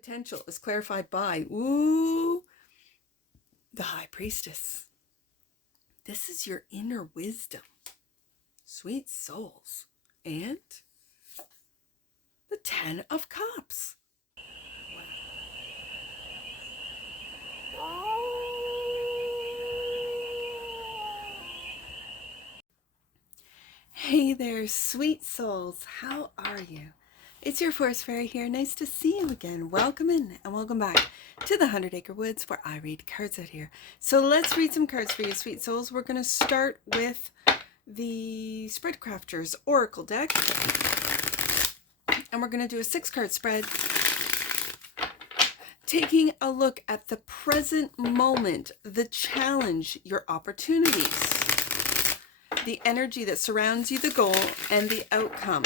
Potential is clarified by, ooh, the High Priestess. This is your inner wisdom, sweet souls, and the 10 of Cups. Hey there, sweet souls. How are you? It's your Forest Fairy here. Nice to see you again. Welcome in and welcome back to the 100 Acre Woods where I read cards out here. So let's read some cards for you, sweet souls. We're going to start with the Spread Crafters Oracle deck. And we're going to do a 6-card spread, taking a look at the present moment, the challenge, your opportunities, the energy that surrounds you, the goal, and the outcome.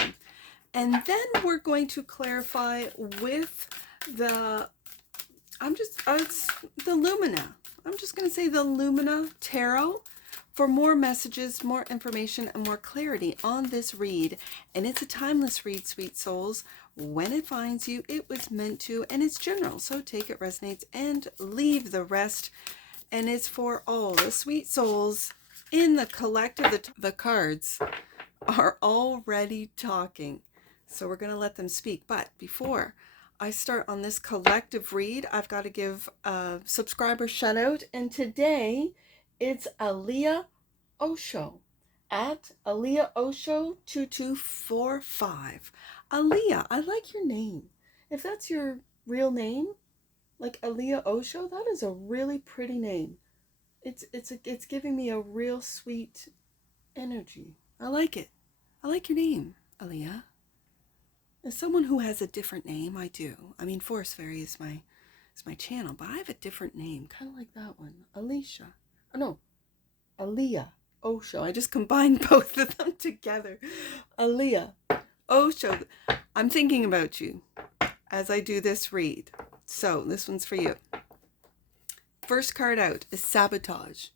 And then we're going to clarify with the, it's the Lumina. I'm just going to say the Lumina Tarot for more messages, more information, and more clarity on this read. And it's a timeless read, sweet souls. When it finds you, it was meant to, and it's general. So take it, resonates, and leave the rest. And it's for all the sweet souls in the collective. The cards are already talking. So we're going to let them speak. But before I start on this collective read, I've got to give a subscriber shout out. And today it's Aletta Osho at Aletta Osho 2245. Aletta, I like your name. If that's your real name, like Aletta Osho, that is a really pretty name. It's giving me a real sweet energy. I like it. I like your name, Aletta. As someone who has a different name, I do. I mean, Forest Fairy is my channel, but I have a different name, kind of like that one, Alicia. Oh no, Aletta Osho. I just combined both of them together. Aletta Osho. I'm thinking about you as I do this read. So this one's for you. First card out is sabotage.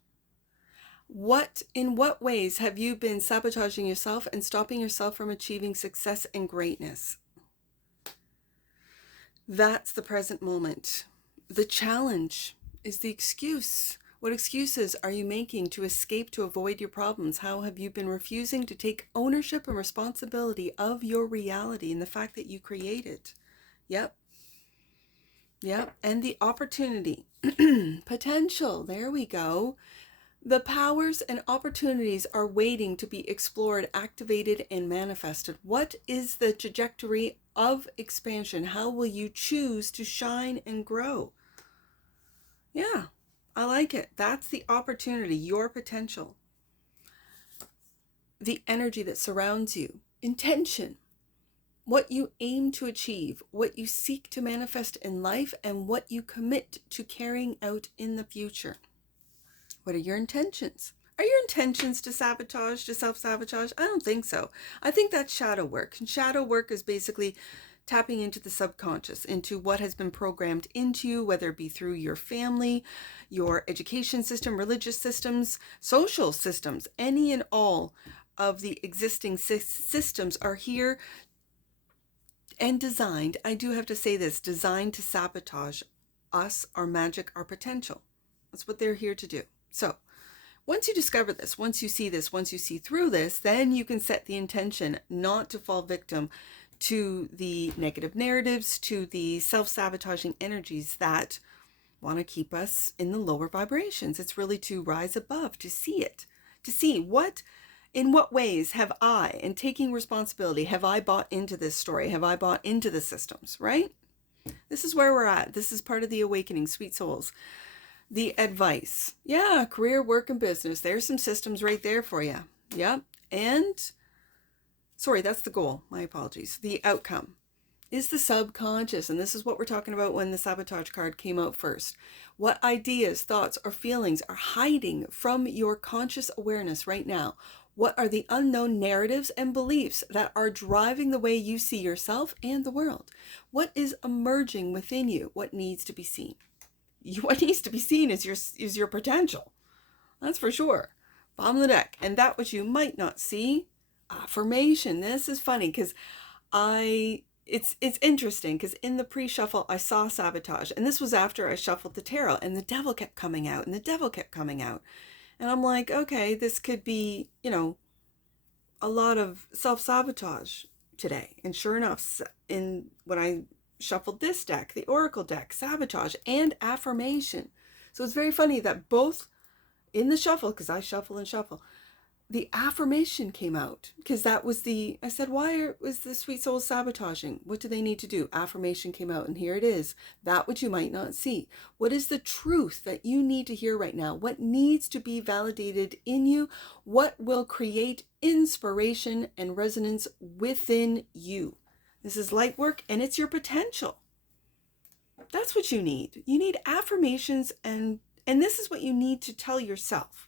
In what ways have you been sabotaging yourself and stopping yourself from achieving success and greatness? That's the present moment. The challenge is the excuse. What excuses are you making to escape, to avoid your problems? How have you been refusing to take ownership and responsibility of your reality and the fact that you create it? Yep. And the opportunity. Potential. There we go. The powers and opportunities are waiting to be explored, activated, and manifested. What is the trajectory of expansion? How will you choose to shine and grow? Yeah, I like it. That's the opportunity, your potential. The energy that surrounds you. Intention. What you aim to achieve, what you seek to manifest in life, and what you commit to carrying out in the future. What are your intentions? Are your intentions to sabotage, to self-sabotage? I don't think so. I think that's shadow work. And shadow work is basically tapping into the subconscious, into what has been programmed into you, whether it be through your family, your education system, religious systems, social systems. Any and all of the existing systems are here and designed, I do have to say this, designed to sabotage us, our magic, our potential. That's what they're here to do. So once you discover this, once you see this, once you see through this, then you can set the intention not to fall victim to the negative narratives, to the self-sabotaging energies that want to keep us in the lower vibrations. It's really to rise above, to see it, to see in what ways have I, in taking responsibility, have I bought into this story? Have I bought into the systems, right? This is where we're at. This is part of the awakening, sweet souls. The advice. Yeah, career, work, and business. There's some systems right there for you. Yep. And, sorry, that's the goal. My apologies. The outcome is the subconscious. And this is what we're talking about when the sabotage card came out first. What ideas, thoughts, or feelings are hiding from your conscious awareness right now? What are the unknown narratives and beliefs that are driving the way you see yourself and the world? What is emerging within you? What needs to be seen? What needs to be seen is your potential. That's for sure. Bottom of the deck. And that which you might not see, affirmation. This is funny because I it's interesting because in the pre-shuffle I saw sabotage, and this was after I shuffled the tarot, and the devil kept coming out and the devil kept coming out, and I'm like, okay, this could be, a lot of self-sabotage today. And sure enough, in when I shuffled this deck, the oracle deck, sabotage and affirmation. So it's very funny that both in the shuffle, because I shuffle and shuffle, the affirmation came out, because that was I said, why was the sweet soul sabotaging? What do they need to do? Affirmation came out, and here it is. That which you might not see. What is the truth that you need to hear right now? What needs to be validated in you? What will create inspiration and resonance within you? This is light work, and it's your potential. That's what you need. You need affirmations, and this is what you need to tell yourself.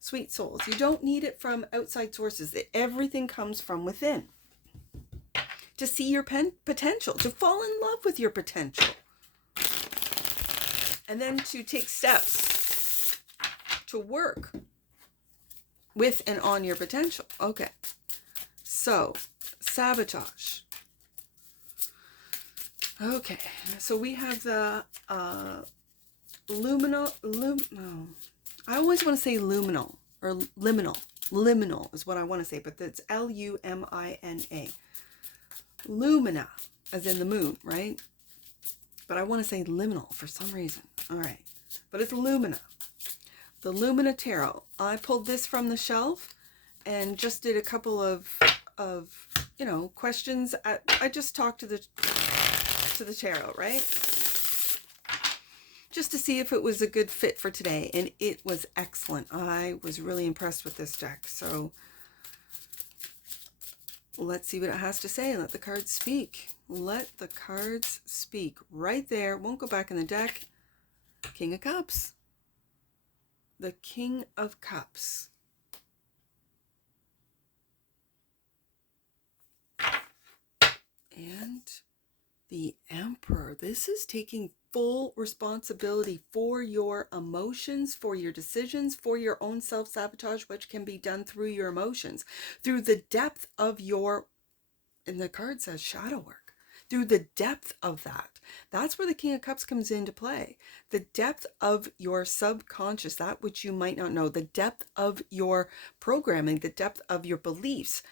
Sweet souls, you don't need it from outside sources. Everything comes from within. To see your potential, to fall in love with your potential, and then to take steps to work with and on your potential. Okay, so sabotage. Okay, so we have the I always want to say luminal or liminal. Liminal is what I want to say, but it's Lumina. Lumina, as in the moon, right? But I want to say liminal for some reason. All right, but it's Lumina. The Lumina Tarot. I pulled this from the shelf and just did a couple of questions. I just talked to the tarot, right? Just to see if it was a good fit for today, and it was excellent. I was really impressed with this deck. So let's see what it has to say. Let the cards speak. Let the cards speak. Right there. Won't go back in the deck. King of Cups. The King of Cups. And the Emperor. This is taking full responsibility for your emotions, for your decisions, for your own self-sabotage, which can be done through your emotions, through the depth of your, and the card says shadow work, through the depth of that. That's where the King of Cups comes into play. The depth of your subconscious, that which you might not know, the depth of your programming, the depth of your beliefs.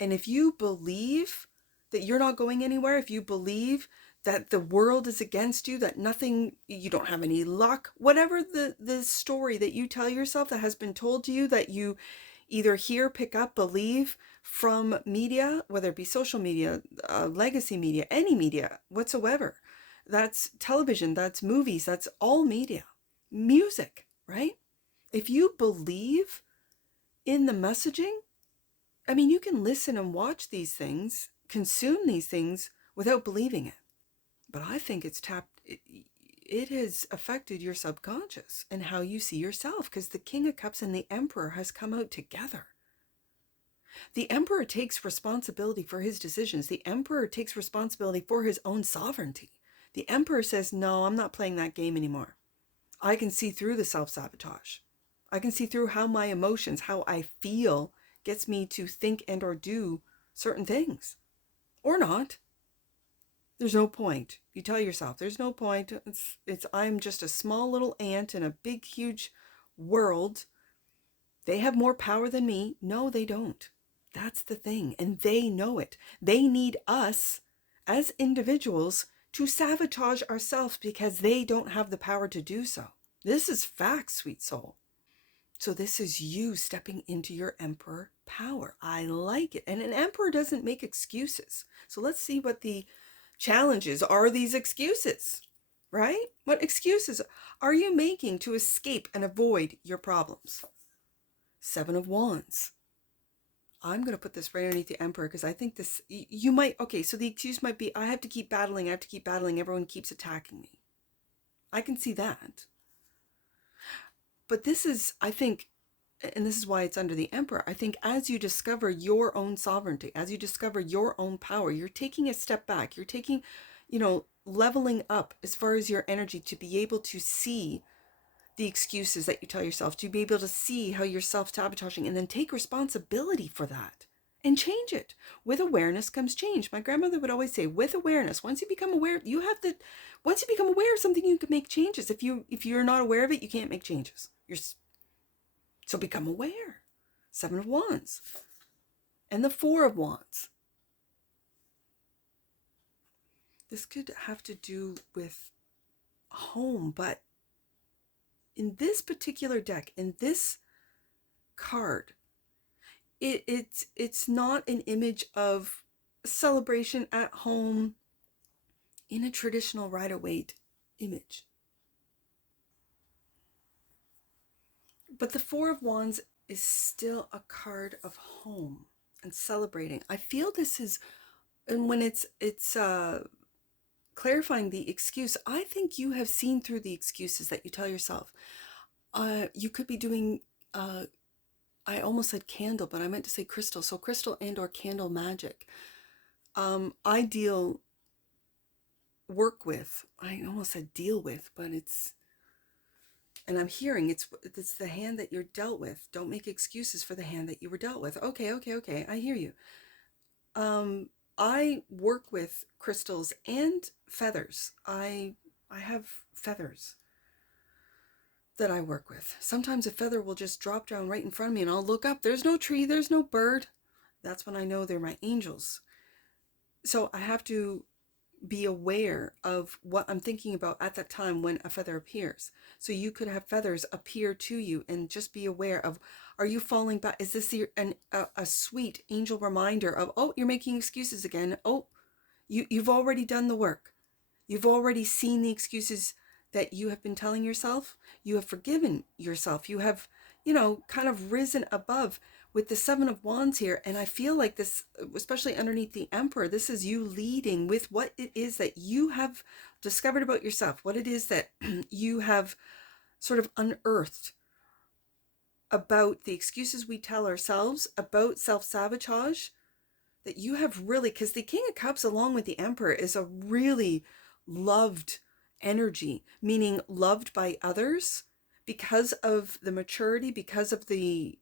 And if you believe that you're not going anywhere, if you believe that the world is against you, that nothing, you don't have any luck, whatever the story that you tell yourself that has been told to you, that you either hear, pick up, believe from media, whether it be social media, legacy media, any media whatsoever. That's television, that's movies, that's all media, music, right? If you believe in the messaging, I mean, you can listen and watch these things, consume these things without believing it. But I think it has affected your subconscious and how you see yourself, because the King of Cups and the Emperor has come out together. The Emperor takes responsibility for his decisions. The Emperor takes responsibility for his own sovereignty. The Emperor says, no, I'm not playing that game anymore. I can see through the self-sabotage. I can see through how my emotions, how I feel, gets me to think and or do certain things. Or not. There's no point. You tell yourself, there's no point. It's I'm just a small little ant in a big, huge world. They have more power than me. No, they don't. That's the thing. And they know it. They need us as individuals to sabotage ourselves because they don't have the power to do so. This is fact, sweet soul. So this is you stepping into your emperor power. I like it. And an emperor doesn't make excuses. So let's see what the challenges are. These excuses, right? What excuses are you making to escape and avoid your problems? 7 of Wands. I'm going to put this right underneath the Emperor because I think this, you might, okay, so the excuse might be, I have to keep battling, everyone keeps attacking me. I can see that. But this is, I think, and this is why it's under the Emperor, I think as you discover your own sovereignty, as you discover your own power, you're taking a step back, you're taking, leveling up as far as your energy to be able to see the excuses that you tell yourself, to be able to see how you're self-sabotaging and then take responsibility for that. and change it. With awareness comes change. My grandmother would always say, with awareness, once you become aware, once you become aware of something, you can make changes. If you're not aware of it, you can't make changes. So become aware. Seven of Wands and the Four of Wands. This could have to do with home, but in this particular deck, in this card, it's not an image of celebration at home in a traditional Rider-Waite image. But the Four of Wands is still a card of home and celebrating. I feel this is, and when it's clarifying the excuse, I think you have seen through the excuses that you tell yourself. You could be doing, I almost said candle, but I meant to say crystal. So crystal and or candle magic. I work with, I almost said deal with, but and I'm hearing it's the hand that you're dealt with. Don't make excuses for the hand that you were dealt with. Okay. I hear you. I work with crystals and feathers. I have feathers that I work with. Sometimes a feather will just drop down right in front of me and I'll look up. There's no tree, there's no bird. That's when I know they're my angels. So I have to be aware of what I'm thinking about at that time when a feather appears. So you could have feathers appear to you and just be aware of, are you falling back? Is this a sweet angel reminder of, oh, you're making excuses again. Oh, you've already done the work. You've already seen the excuses that you have been telling yourself. You have forgiven yourself. You have, kind of risen above with the Seven of Wands here. And I feel like this, especially underneath the Emperor, this is you leading with what it is that you have discovered about yourself, what it is that you have sort of unearthed about the excuses we tell ourselves, about self-sabotage, that you have really, because the King of Cups along with the Emperor is a really loved energy, meaning loved by others because of the maturity, because of the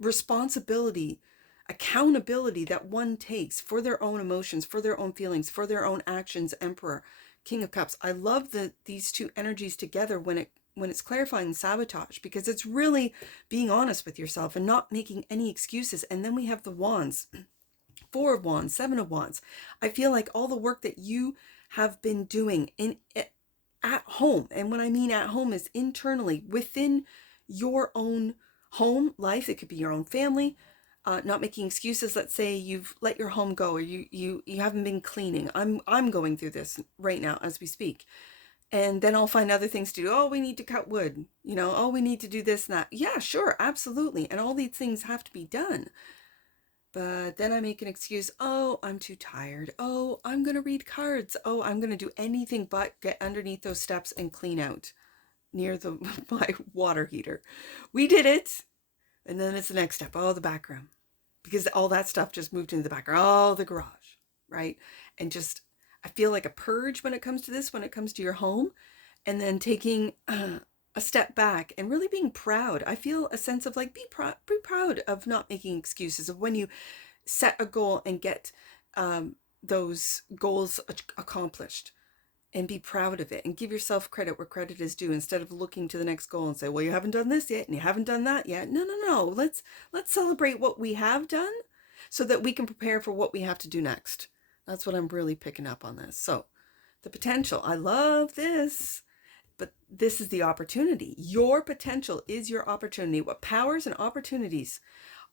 responsibility, accountability that one takes for their own emotions, for their own feelings, for their own actions. Emperor, King of Cups. I love these two energies together when it's clarifying sabotage, because it's really being honest with yourself and not making any excuses. And then we have the Wands, Four of Wands, Seven of Wands. I feel like all the work that you have been doing at home, and what I mean at home is internally within your own home life. It could be your own family, not making excuses. Let's say you've let your home go, or you haven't been cleaning. I'm going through this right now as we speak. And then I'll find other things to do. Oh, we need to cut wood. Oh, we need to do this and that. Yeah, sure, absolutely. And all these things have to be done. But then I make an excuse. Oh, I'm too tired. Oh, I'm going to read cards. Oh, I'm going to do anything but get underneath those steps and clean out near my water heater. We did it. And then it's the next step. Oh, the back room. Because all that stuff just moved into the background. Oh, the garage, right? And just, I feel like a purge when it comes to this, when it comes to your home. And then taking a step back and really being proud. I feel a sense of like, be proud of not making excuses, of when you set a goal and get those goals accomplished, and be proud of it and give yourself credit where credit is due, instead of looking to the next goal and say, well, you haven't done this yet and you haven't done that yet. No. Let's celebrate what we have done so that we can prepare for what we have to do next. That's what I'm really picking up on this. So the potential, I love this. But this is the opportunity. Your potential is your opportunity. What powers and opportunities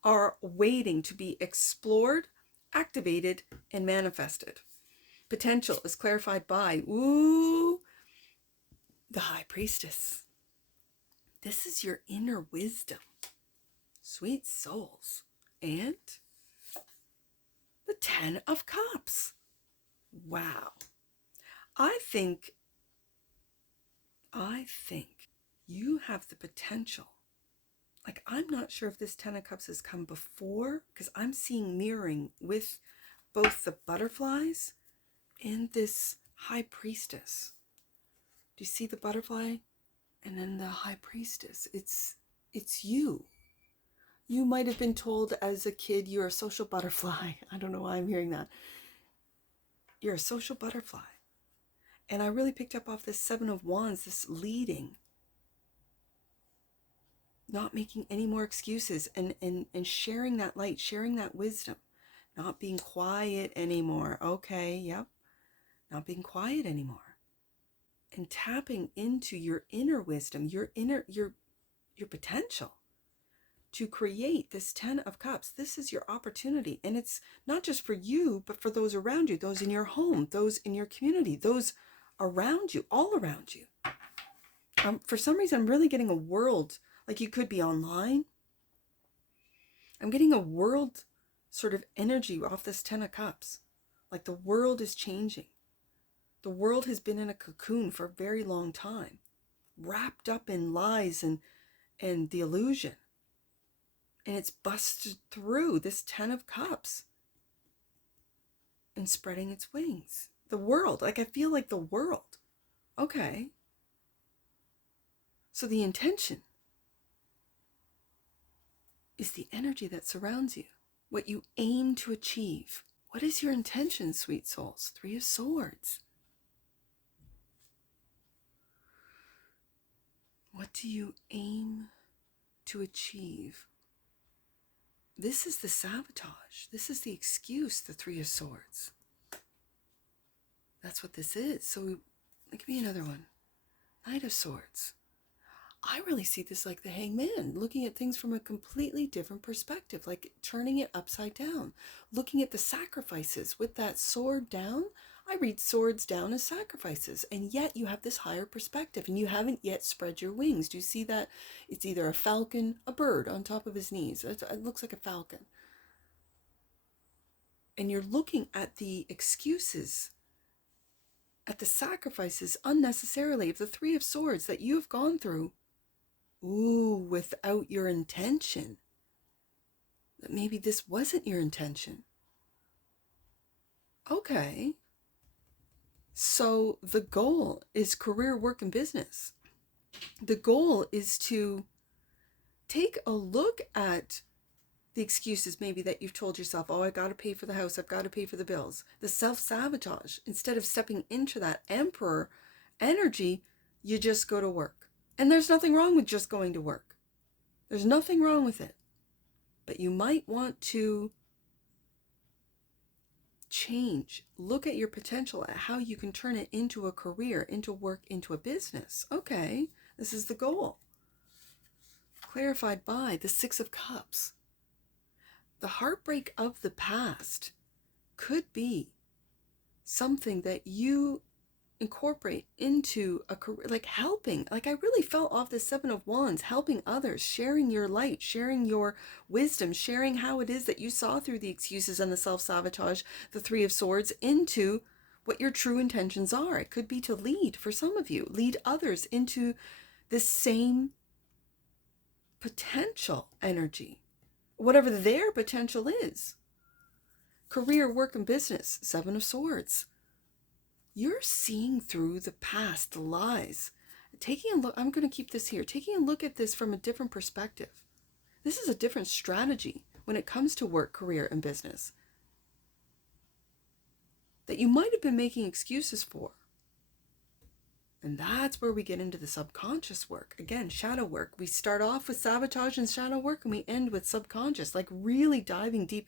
are waiting to be explored, activated, and manifested. Potential is clarified by, the High Priestess. This is your inner wisdom. Sweet souls. And the Ten of Cups. Wow. I think you have the potential. Like, I'm not sure if this Ten of Cups has come before, because I'm seeing mirroring with both the butterflies and this High Priestess. Do you see the butterfly and then the High Priestess? It's you. You might have been told as a kid you're a social butterfly. I don't know why I'm hearing that. You're a social butterfly. And I really picked up off this Seven of Wands, this leading. Not making any more excuses and sharing that light, sharing that wisdom. Not being quiet anymore. Okay, yep. Not being quiet anymore. And tapping into your inner wisdom, your potential to create this 10 of Cups. This is your opportunity. And it's not just for you, but for those around you, those in your home, those in your community, those around you, all around you. For some reason, I'm really getting a world, like you could be online. I'm getting a world sort of energy off this 10 of Cups. Like the world is changing. The world has been in a cocoon for a very long time, wrapped up in lies and the illusion. And it's busted through this 10 of Cups and spreading its wings. The world, like I feel like the world. Okay. So the intention is the energy that surrounds you, what you aim to achieve. What is your intention, sweet souls? Three of Swords. What do you aim to achieve? This is the sabotage. This is the excuse, the Three of Swords. That's what this is. So, give me another one. Knight of Swords. I really see this like the Hangman, looking at things from a completely different perspective, like turning it upside down, looking at the sacrifices with that sword down. I read swords down as sacrifices, and yet you have this higher perspective, and you haven't yet spread your wings. Do you see that? It's either a falcon, a bird on top of his knees. It looks like a falcon. And you're looking at the excuses, at the sacrifices unnecessarily of the Three of Swords that you have gone through. Ooh, without your intention. That maybe this wasn't your intention. Okay. So the goal is career, work, and business. The goal is to take a look at the excuses maybe that you've told yourself. Oh, I got to pay for the house. I've got to pay for the bills. The self-sabotage. Instead of stepping into that Emperor energy, you just go to work. And there's nothing wrong with just going to work. There's nothing wrong with it. But you might want to change. Look at your potential, at how you can turn it into a career, into work, into a business. Okay, this is the goal. Clarified by the Six of Cups. The heartbreak of the past could be something that you incorporate into a career, like helping. Like I really felt off the Seven of Wands, helping others, sharing your light, sharing your wisdom, sharing how it is that you saw through the excuses and the self-sabotage, the Three of Swords, into what your true intentions are. It could be to lead, for some of you, lead others into the same potential energy, whatever their potential is. Career, work, and business, Seven of Swords. You're seeing through the past, the lies. Taking a look, I'm going to keep this here, taking a look at this from a different perspective. This is a different strategy when it comes to work, career, and business that you might have been making excuses for. And that's where we get into the subconscious work. Again, shadow work. We start off with sabotage and shadow work, and we end with subconscious, like really diving deep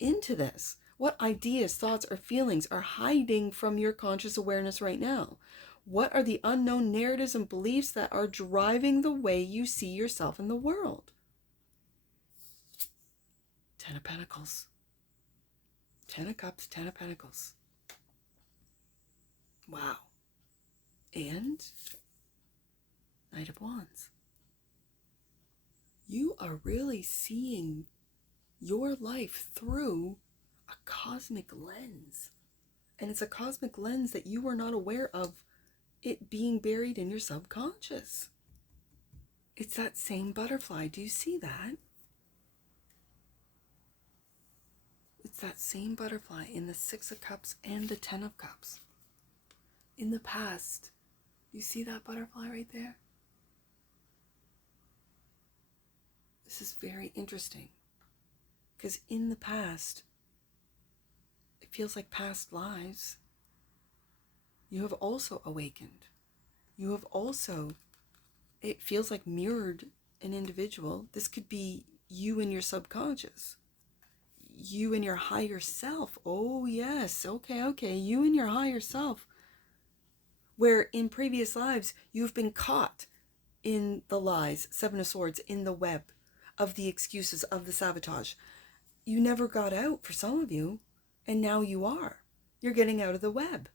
into this. What ideas, thoughts, or feelings are hiding from your conscious awareness right now? What are the unknown narratives and beliefs that are driving the way you see yourself in the world? Ten of Pentacles. Ten of Cups, Ten of Pentacles. Wow. And Knight of Wands. You are really seeing your life through a cosmic lens. And it's a cosmic lens that you were not aware of it being buried in your subconscious. It's that same butterfly. Do you see that? It's that same butterfly in the Six of Cups and the Ten of Cups. In the past, you see that butterfly right there? The This is very interesting, because in the past, it feels like past lives, you have also awakened. You have also, it feels like mirrored an individual. This could be you and your subconscious, you and your higher self. Oh yes, okay, you and your higher self, where in previous lives you've been caught in the lies, Seven of Swords, in the web of the excuses, of the sabotage. You never got out, for some of you, and now you are. You're getting out of the web.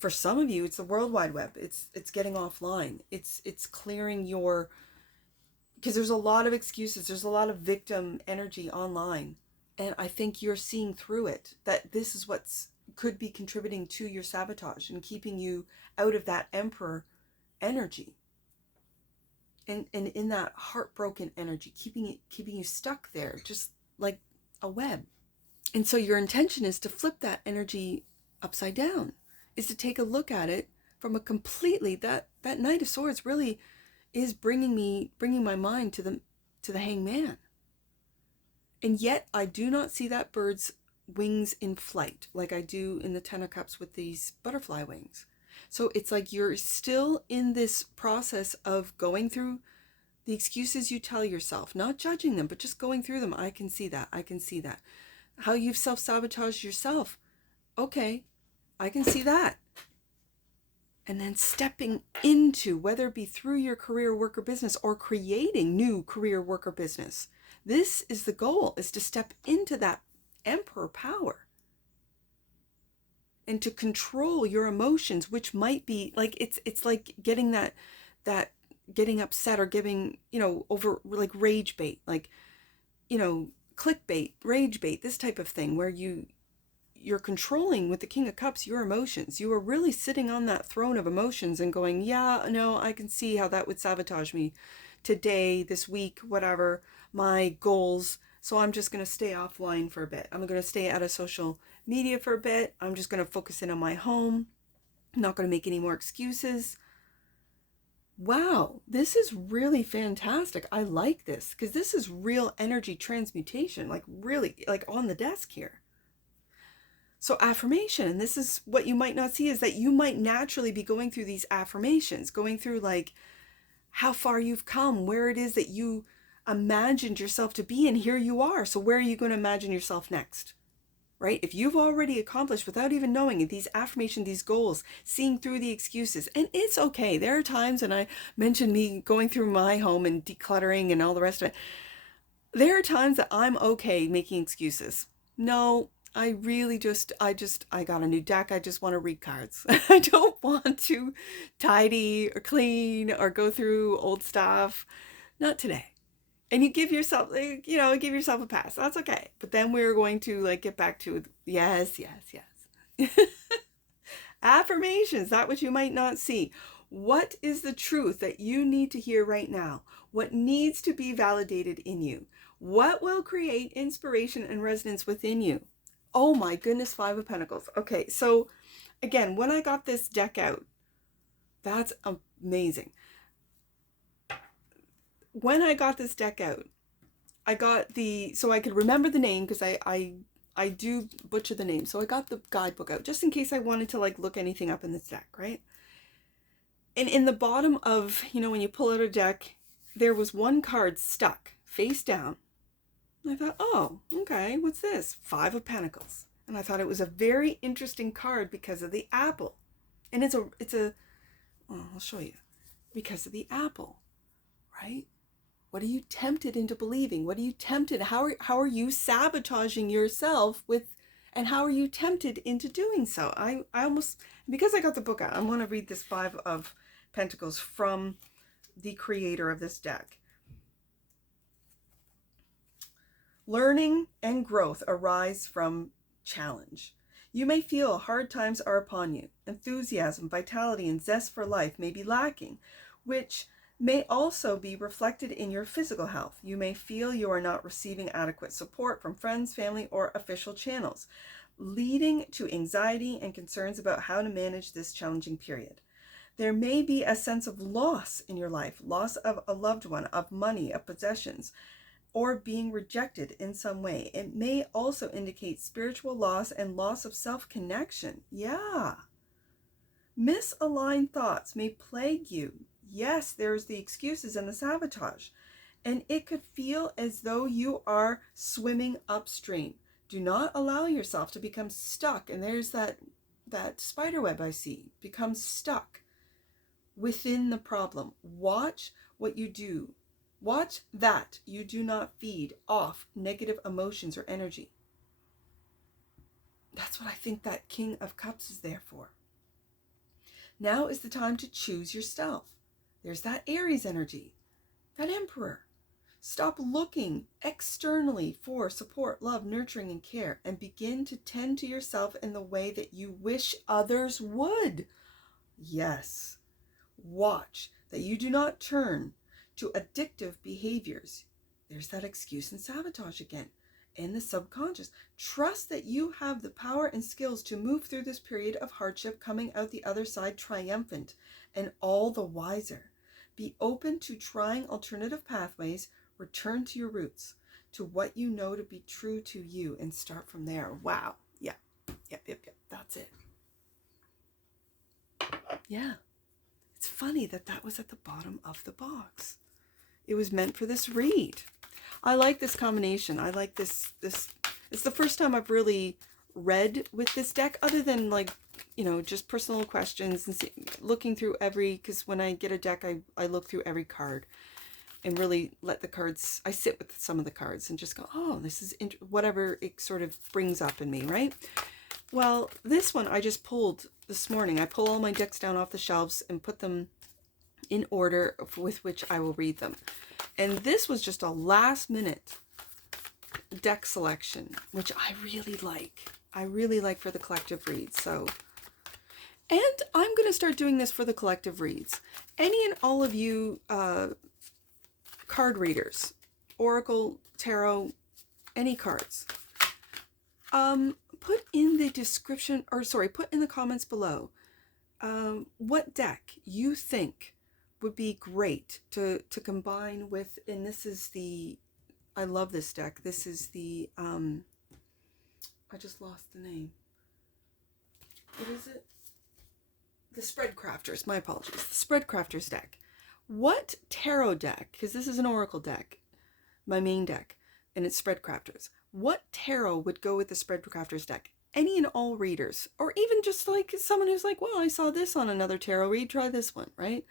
For some of you, it's the World Wide Web. It's getting offline. It's clearing your, because there's a lot of excuses. There's a lot of victim energy online. And I think you're seeing through it, that this is what's could be contributing to your sabotage and keeping you out of that Emperor energy. And in that heartbroken energy, keeping you stuck there, just like a web. And so your intention is to flip that energy upside down, is to take a look at it from a completely, that Knight of Swords really is bringing my mind to the Hangman. And yet I do not see that bird's wings in flight like I do in the Ten of Cups with these butterfly wings. So it's like you're still in this process of going through the excuses you tell yourself, not judging them, but just going through them. I can see that. How you've self-sabotaged yourself. Okay, I can see that. And then stepping into, whether it be through your career, work, or business, or creating new career, work, or business. This is the goal, is to step into that Emperor power. And to control your emotions, which might be like, it's like getting that getting upset, or giving, over, like rage bait, like, clickbait, rage bait, this type of thing, where you're controlling with the King of Cups your emotions. You are really sitting on that throne of emotions and going, yeah, no, I can see how that would sabotage me today, this week, whatever, my goals. So I'm just going to stay offline for a bit. I'm going to stay out of social media for a bit. I'm just going to focus in on my home. I'm not going to make any more excuses. Wow, this is really fantastic. I like this, because this is real energy transmutation, like really, like on the desk here. So affirmation, and this is what you might not see, is that you might naturally be going through these affirmations, going through like how far you've come, where it is that you imagined yourself to be, and here you are. So where are you going to imagine yourself next? Right? If you've already accomplished, without even knowing it, these affirmations, these goals, seeing through the excuses, and it's okay. There are times, and I mentioned me going through my home and decluttering and all the rest of it. There are times that I'm okay making excuses. No, I really I got a new deck. I just want to read cards. I don't want to tidy or clean or go through old stuff. Not today. And you give yourself, give yourself a pass. That's okay. But then we're going to like get back to yes. Affirmations, that which you might not see. What is the truth that you need to hear right now? What needs to be validated in you? What will create inspiration and resonance within you? Oh my goodness, Five of Pentacles. Okay, so again, when I got this deck out, that's amazing. When I got this deck out, I got so I could remember the name, because I do butcher the name. So I got the guidebook out just in case I wanted to like look anything up in this deck, right? And in the bottom of, when you pull out a deck, there was one card stuck face down. And I thought, oh, okay, what's this? Five of Pentacles. And I thought it was a very interesting card because of the apple. And I'll show you. Because of the apple, right? What are you tempted into believing? What are you tempted? How are you sabotaging yourself and how are you tempted into doing so? I almost, because I got the book out, I want to read this Five of Pentacles from the creator of this deck. Learning and growth arise from challenge. You may feel hard times are upon you. Enthusiasm, vitality, and zest for life may be lacking, which may also be reflected in your physical health. You may feel you are not receiving adequate support from friends, family, or official channels, leading to anxiety and concerns about how to manage this challenging period. There may be a sense of loss in your life, loss of a loved one, of money, of possessions, or being rejected in some way. It may also indicate spiritual loss and loss of self-connection. Yeah. Misaligned thoughts may plague you. Yes, there's the excuses and the sabotage. And it could feel as though you are swimming upstream. Do not allow yourself to become stuck. And there's that spider web I see. Become stuck within the problem. Watch what you do. Watch that you do not feed off negative emotions or energy. That's what I think that King of Cups is there for. Now is the time to choose yourself. There's that Aries energy, that Emperor. Stop looking externally for support, love, nurturing, and care, and begin to tend to yourself in the way that you wish others would. Yes. Watch that you do not turn to addictive behaviors. There's that excuse and sabotage again. In the subconscious. Trust that you have the power and skills to move through this period of hardship, coming out the other side triumphant and all the wiser. Be open to trying alternative pathways. Return to your roots, to what you know to be true to you, and start from there. Wow. Yeah. Yep. That's it. Yeah. It's funny that was at the bottom of the box. It was meant for this read. I like this combination. I like this. It's the first time I've really read with this deck, other than like, just personal questions and looking through because when I get a deck, I look through every card and really let the cards, I sit with some of the cards and just go, oh, this is whatever it sort of brings up in me, right? Well, this one I just pulled this morning. I pull all my decks down off the shelves and put them in order with which I will read them. And this was just a last minute deck selection, which I really like. I really like for the collective reads. So, and I'm going to start doing this for the collective reads. Any and all of you card readers, Oracle, Tarot, any cards, put in the description, put in the comments below what deck you think would be great to combine with. And this is I love this deck. This is the I just lost the name. What is it? The Spread Crafters. My apologies. The Spread Crafters deck. What tarot deck, because this is an Oracle deck, my main deck, and it's Spread Crafters. What tarot would go with the Spread Crafters deck? Any and all readers, or even just like someone who's like, well, I saw this on another tarot read, try this one, right?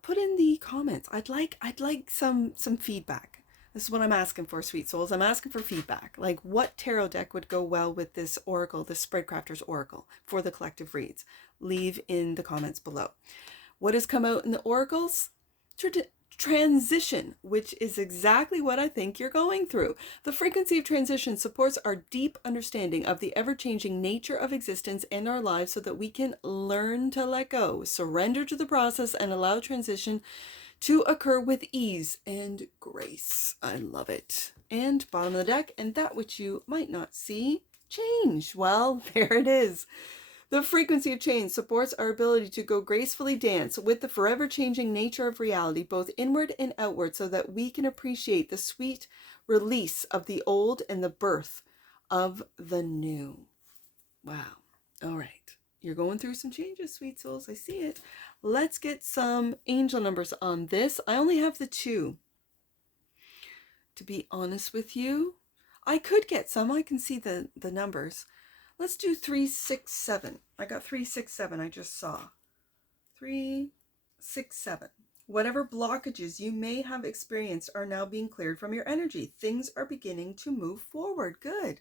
Put in the comments. I'd like some feedback. This is what I'm asking for, sweet souls. I'm asking for feedback. Like, what tarot deck would go well with this Oracle, this Spread Crafters Oracle for the collective reads? Leave in the comments below. What has come out in the oracles? Transition, which is exactly what I think you're going through. The frequency of transition supports our deep understanding of the ever-changing nature of existence and our lives so that we can learn to let go, surrender to the process, and allow transition to occur with ease and grace. I love it. And bottom of the deck, and that which you might not see, change. Well, there it is. The frequency of change supports our ability to go gracefully dance with the forever changing nature of reality, both inward and outward, so that we can appreciate the sweet release of the old and the birth of the new. Wow. All right. You're going through some changes, sweet souls. I see it. Let's get some angel numbers on this. I only have the 2. To be honest with you, I could get some. I can see the numbers. Let's do 367. I got 367 I just saw. 367. Whatever blockages you may have experienced are now being cleared from your energy. Things are beginning to move forward. Good.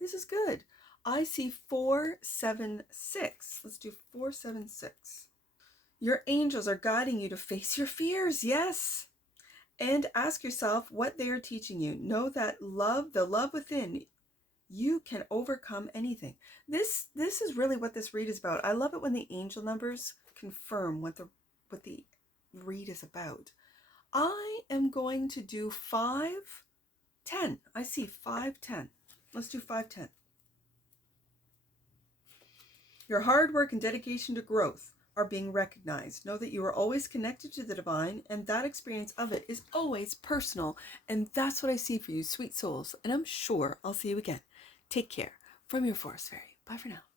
This is good. I see 476. Let's do 476. Your angels are guiding you to face your fears. Yes. And ask yourself what they are teaching you. Know that the love within, you can overcome anything. This is really what this read is about. I love it when the angel numbers confirm what the read is about. I am going to do 510. I see 510. Let's do 510. Your hard work and dedication to growth are being recognized. Know that you are always connected to the divine, and that experience of it is always personal. And that's what I see for you, sweet souls. And I'm sure I'll see you again. Take care. From your Forest Fairy. Bye for now.